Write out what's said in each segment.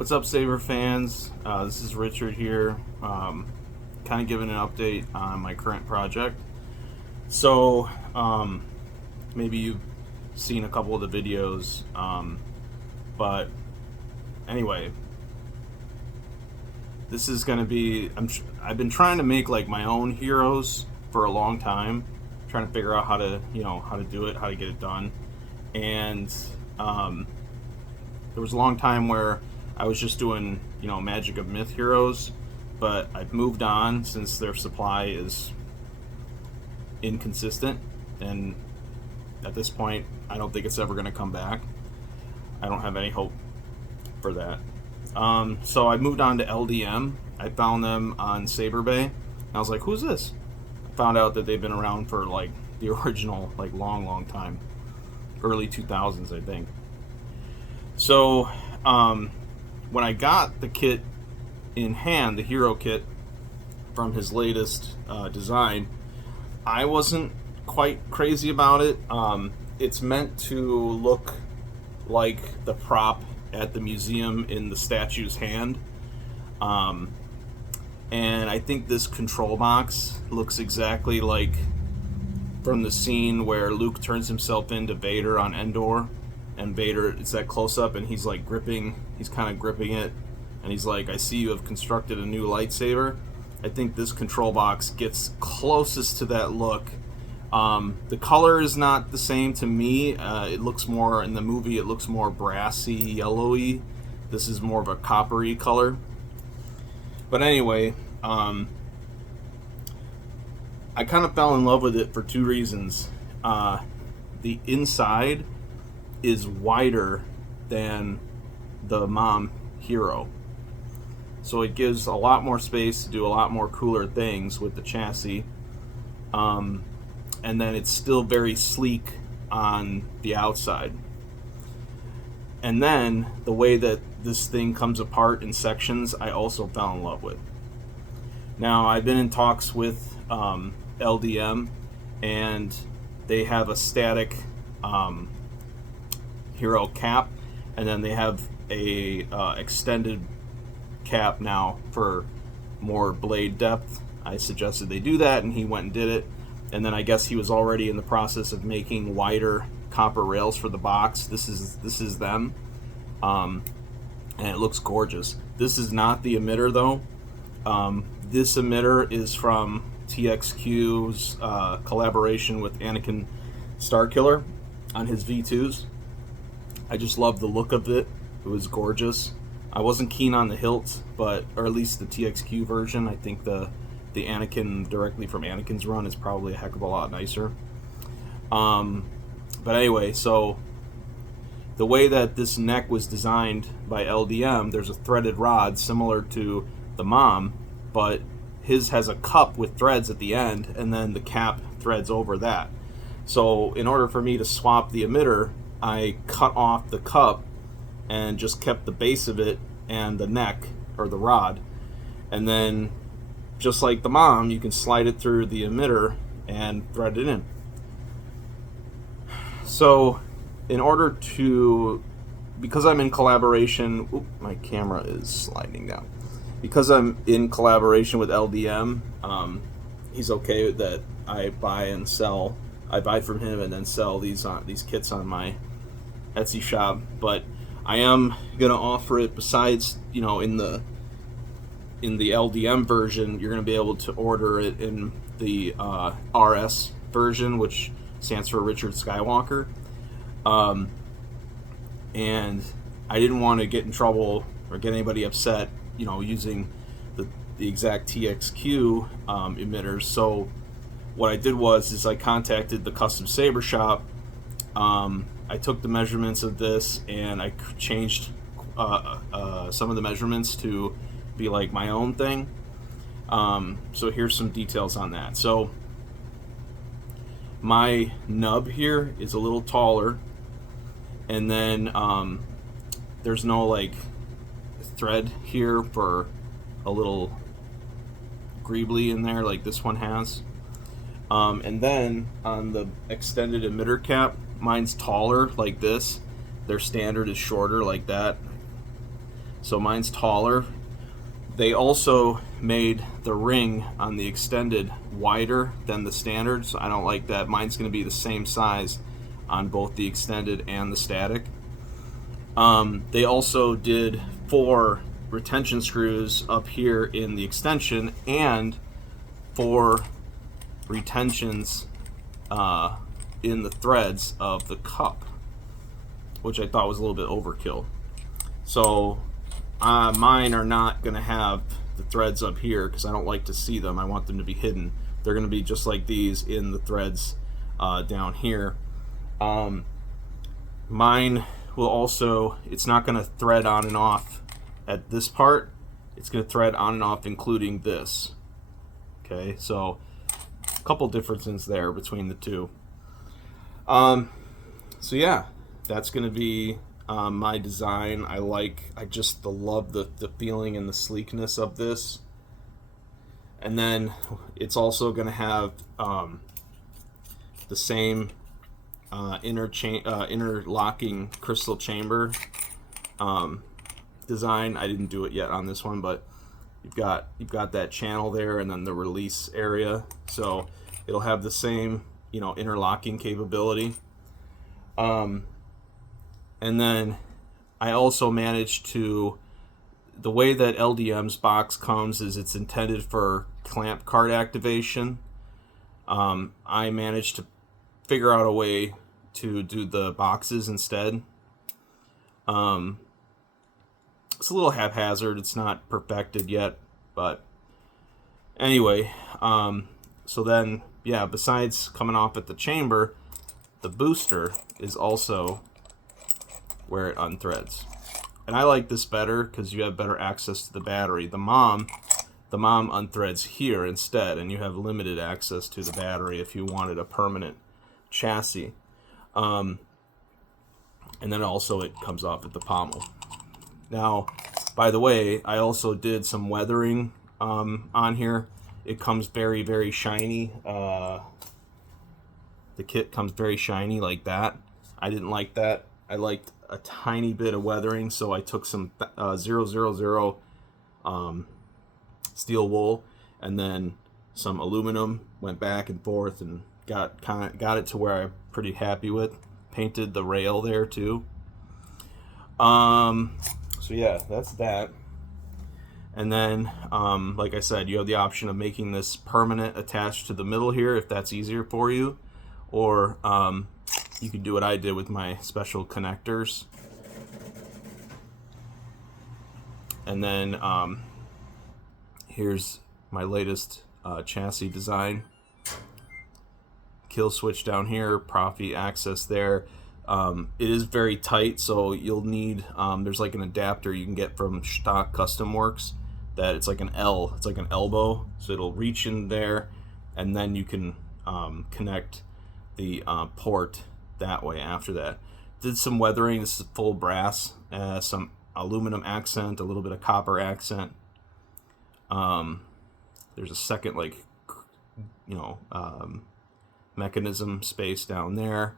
What's up, Saber fans? This is Richard here, kind of giving an update on my current project. So, maybe you've seen a couple of the videos, but anyway, this is going to be. I've been trying to make like my own heroes for a long time, trying to figure out how to do it, how to get it done, and there was a long time where I was just doing, Magic of Myth heroes, but I've moved on since their supply is inconsistent, and at this point, I don't think it's ever going to come back. I don't have any hope for that. So I moved on to LDM. I found them on Saber Bay, and I was like, who's this? I found out that they've been around for like the original, like long time, early 2000s, I think. So, when I got the kit in hand, the hero kit from his latest design, I wasn't quite crazy about it. It's meant to look like the prop at the museum in the statue's hand. And I think this control box looks exactly like from the scene where Luke turns himself into Vader on Endor. And Vader, it's that close-up, and he's like he's kind of gripping it, and he's like, I see you have constructed a new lightsaber. I think this control box gets closest to that look. The color is not the same to me. It looks more, in the movie, it looks more brassy, yellowy. This is more of a coppery color. But anyway, I kind of fell in love with it for two reasons. The inside is wider than the mom hero, so it gives a lot more space to do a lot more cooler things with the chassis, and then it's still very sleek on the outside. And then the way that this thing comes apart in sections, I also fell in love with. Now, I've been in talks with LDM, and they have a static hero cap, and then they have a extended cap now for more blade depth. I suggested they do that, and he went and did it. And then I guess he was already in the process of making wider copper rails for the box. This is them, and it looks gorgeous. This is not the emitter though. This emitter is from TXQ's collaboration with Anakin Starkiller on his V2s. I just love the look of it. It was gorgeous. I wasn't keen on the hilts, or at least the TXQ version. I think the Anakin directly from Anakin's run is probably a heck of a lot nicer. But anyway, so the way that this neck was designed by LDM, there's a threaded rod similar to the mom, but his has a cup with threads at the end, and then the cap threads over that. So in order for me to swap the emitter, I cut off the cup and just kept the base of it and the neck, or the rod. And then, just like the mom, you can slide it through the emitter and thread it in. So, in order to, because I'm in collaboration, my camera is sliding down. Because I'm in collaboration with LDM, he's okay with that I buy from him and then sell these kits on my Etsy shop. But I am gonna offer it, besides in the LDM version, you're gonna be able to order it in the RS version, which stands for Richard Skywalker. And I didn't want to get in trouble or get anybody upset, using the exact TXQ emitters. So what I did was I contacted the custom saber shop. I took the measurements of this, and I changed some of the measurements to be like my own thing. So here's some details on that. So my nub here is a little taller, and then there's no like thread here for a little greebly in there like this one has. And then on the extended emitter cap, mine's taller like this. Their standard is shorter like that. So mine's taller. They also made the ring on the extended wider than the standard, so I don't like that. Mine's going to be the same size on both the extended and the static. They also did 4 retention screws up here in the extension and 4 retentions in the threads of the cup, which I thought was a little bit overkill. So mine are not going to have the threads up here because I don't like to see them. I want them to be hidden. They're going to be just like these in the threads down here. Mine will also, it's not going to thread on and off at this part. It's going to thread on and off including this. Okay, so a couple differences there between the two. So yeah, that's going to be my design. I just love the feeling and the sleekness of this. And then it's also going to have the same interlocking crystal chamber design. I didn't do it yet on this one, but you've got that channel there, and then the release area. So it'll have the same, interlocking capability. And then I also managed to, the way that LDM's box comes is it's intended for clamp card activation. I managed to figure out a way to do the boxes instead. It's a little haphazard. It's not perfected yet, but anyway. So then, yeah, besides coming off at the chamber, the booster is also where it unthreads. And I like this better because you have better access to the battery. The mom unthreads here instead, and you have limited access to the battery if you wanted a permanent chassis. And then also it comes off at the pommel. Now, by the way, I also did some weathering on here. It comes very, very shiny. The kit comes very shiny like that. I didn't like that. I liked a tiny bit of weathering, so I took some 000 steel wool and then some aluminum, went back and forth and got it to where I'm pretty happy with. Painted the rail there too. So yeah, that's that. And then, like I said, you have the option of making this permanent attached to the middle here if that's easier for you, or you can do what I did with my special connectors. And then here's my latest chassis design. Kill switch down here, Profi access there. It is very tight, so you'll need, there's like an adapter you can get from stock Custom Works that it's like an L, it's like an elbow, so it'll reach in there, and then you can connect the port that way after that. Did some weathering. This is full brass, some aluminum accent, a little bit of copper accent. There's a second, like, mechanism space down there.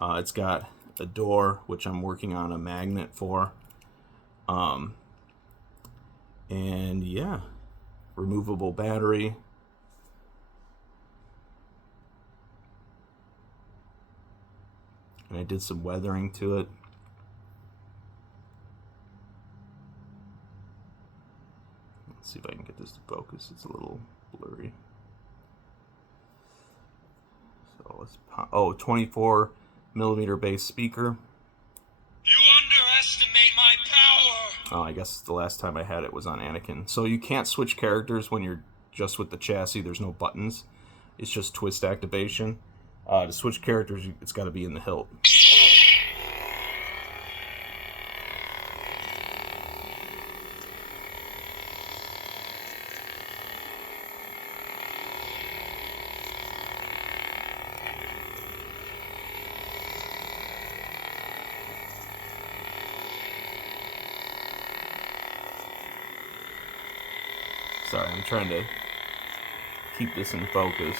It's got a door, which I'm working on a magnet for. And yeah, removable battery. And I did some weathering to it. Let's see if I can get this to focus. It's a little blurry. So let's pop. Oh, 24 millimeter bass speaker. You underestimate my power! Oh, I guess the last time I had it was on Anakin. So you can't switch characters when you're just with the chassis. There's no buttons. It's just twist activation. To switch characters, it's got to be in the hilt. Sorry, I'm trying to keep this in focus.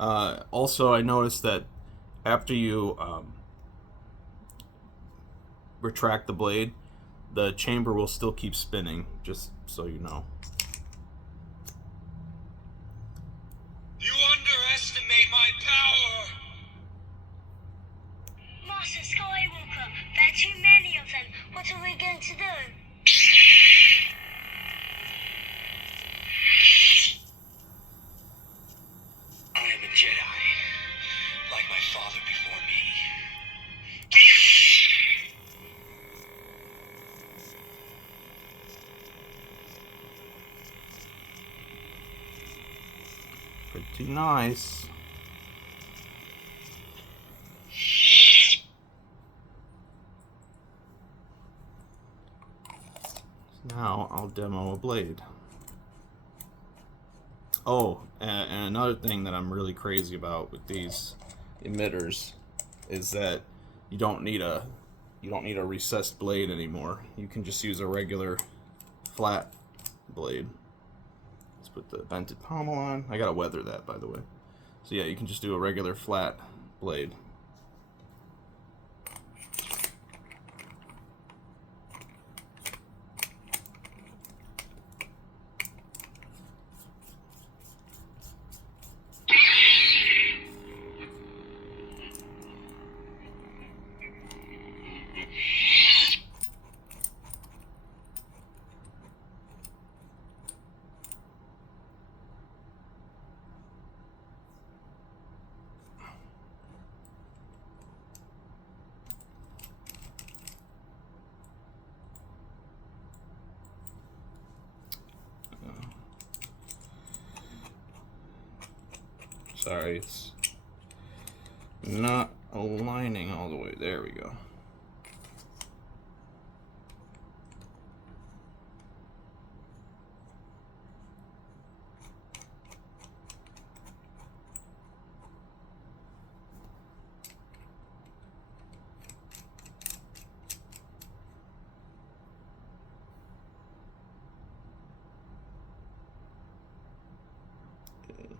Also, I noticed that after you retract the blade, the chamber will still keep spinning, just so you know. You underestimate my power! Master Skywalker, there are too many of them. What are we going to do? I am a Jedi, like my father before me. Pretty nice. Now I'll demo a blade. Oh, and another thing that I'm really crazy about with these emitters is that you don't need a recessed blade anymore. You can just use a regular flat blade. Let's put the vented pommel on. I gotta weather that, by the way. So yeah, you can just do a regular flat blade. Sorry, it's not aligning all the way. There we go.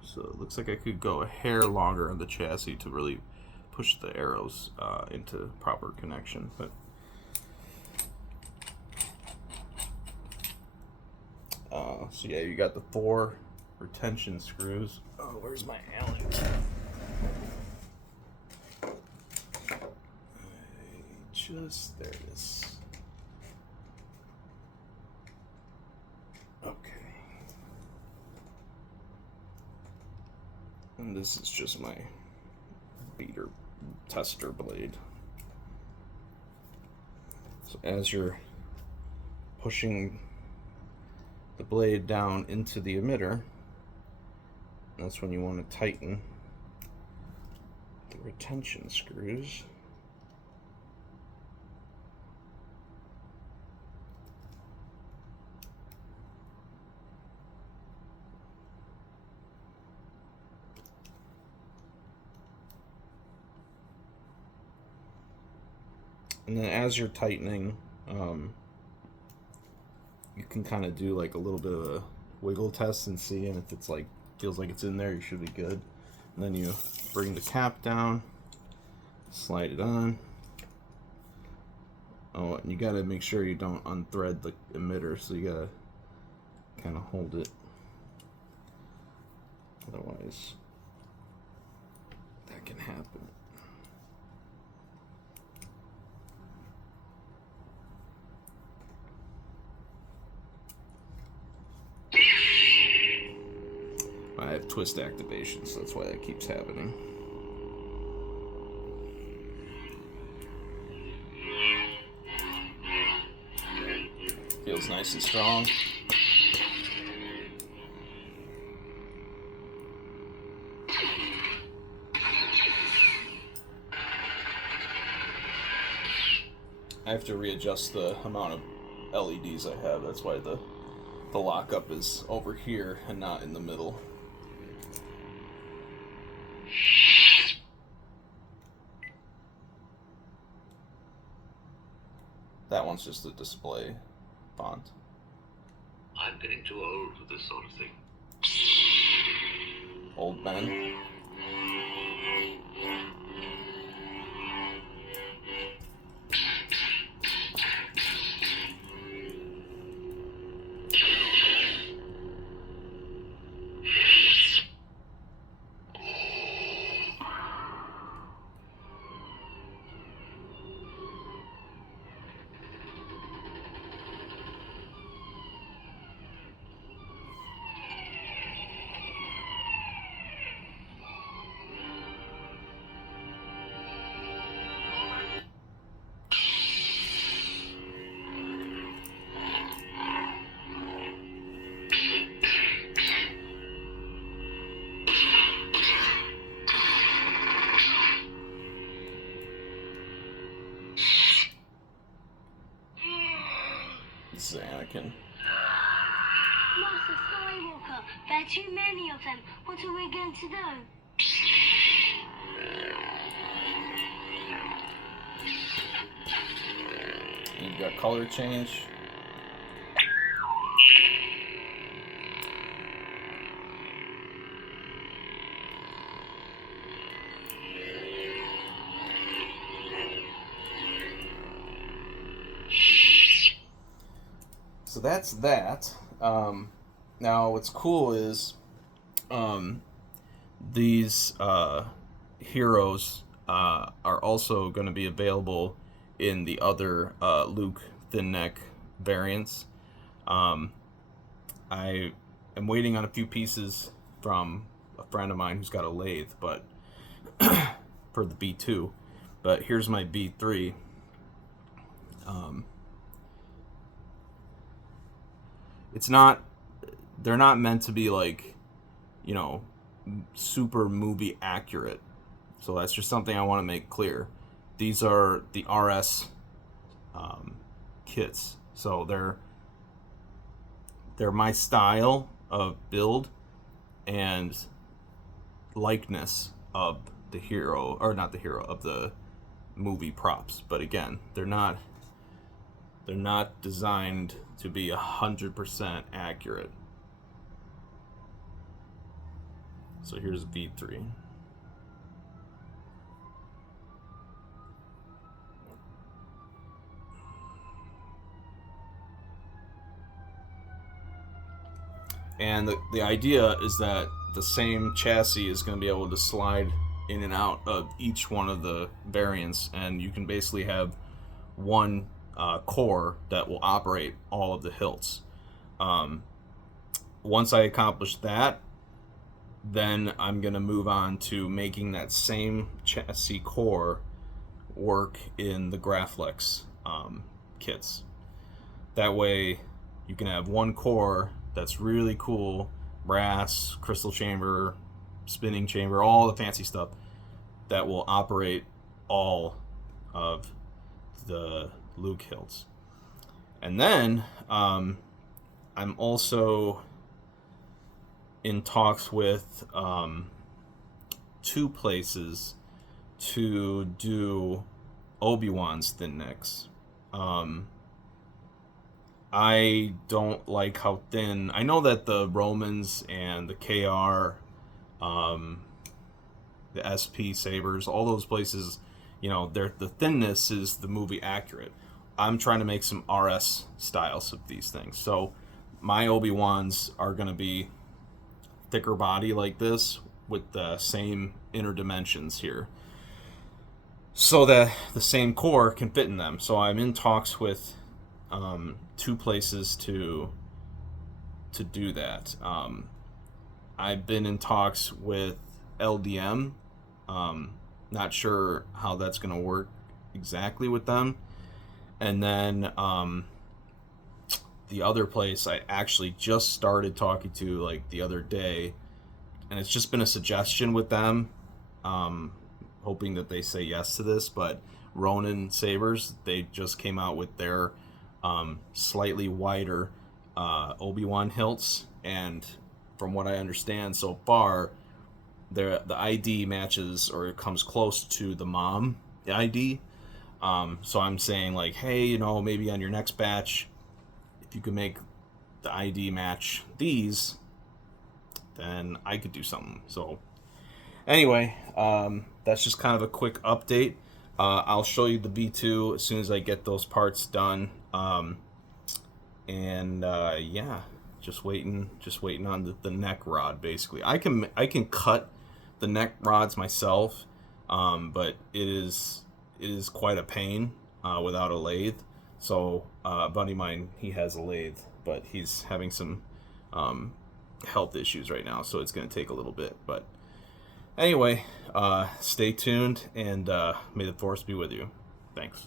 So it looks like I could go a hair longer on the chassis to really push the arrows into proper connection. But so yeah, you got the 4 retention screws. Oh, where's my Allen key? There it is. Okay. And this is just my beater tester blade. So as you're pushing the blade down into the emitter, that's when you want to tighten the retention screws. And then as you're tightening, you can kind of do like a little bit of a wiggle test and see, and if it's like feels like it's in there, you should be good. And then you bring the cap down, slide it on. Oh, and you gotta make sure you don't unthread the emitter, so you gotta kind of hold it. Otherwise, that can happen. I have twist activation, so that's why that keeps happening. Feels nice and strong. I have to readjust the amount of LEDs I have. That's why the lockup is over here and not in the middle. That one's just a display font. I'm getting too old for this sort of thing. Old man. This is Anakin. Master Skywalker, there are too many of them. What are we going to do? You've got color change. So that's that. Now, what's cool is these heroes are also going to be available in the other Luke thin neck variants. I am waiting on a few pieces from a friend of mine who's got a lathe, but for the B2. But here's my B3. It's not, they're not meant to be like, you know, super movie accurate. So that's just something I want to make clear. These are the RS kits. So they're my style of build and likeness of the hero, or not the hero, of the movie props. But again, they're not designed to be 100% accurate. So here's V3. And the idea is that the same chassis is going to be able to slide in and out of each one of the variants, and you can basically have one core that will operate all of the hilts. Once I accomplish that, then I'm going to move on to making that same chassis core work in the Graflex kits. That way you can have one core that's really cool, brass, crystal chamber, spinning chamber, all the fancy stuff that will operate all of the Luke hilts. And then I'm also in talks with two places to do Obi-Wan's thin necks. I don't like how thin. I know that the Romans and the KR, the SP sabers, all those places, you know, the thinness is the movie accurate. I'm trying to make some RS styles of these things. So my Obi-Wans are going to be thicker body like this with the same inner dimensions here, so that the same core can fit in them. So I'm in talks with two places to do that. I've been in talks with LDM. Not sure how that's going to work exactly with them. And then the other place I actually just started talking to like the other day, and it's just been a suggestion with them, hoping that they say yes to this. But Ronin Sabers, they just came out with their slightly wider Obi-Wan hilts, and from what I understand so far, the ID matches, or it comes close to the mom ID. So I'm saying like, hey, you know, maybe on your next batch, if you could make the ID match these, then I could do something. So anyway, that's just kind of a quick update. I'll show you the B2 as soon as I get those parts done. Yeah, just waiting on the neck rod. Basically, I can cut the neck rods myself, but it is quite a pain without a lathe. So a buddy of mine, he has a lathe, but he's having some health issues right now, so it's going to take a little bit. But anyway, stay tuned, and may the force be with you. Thanks.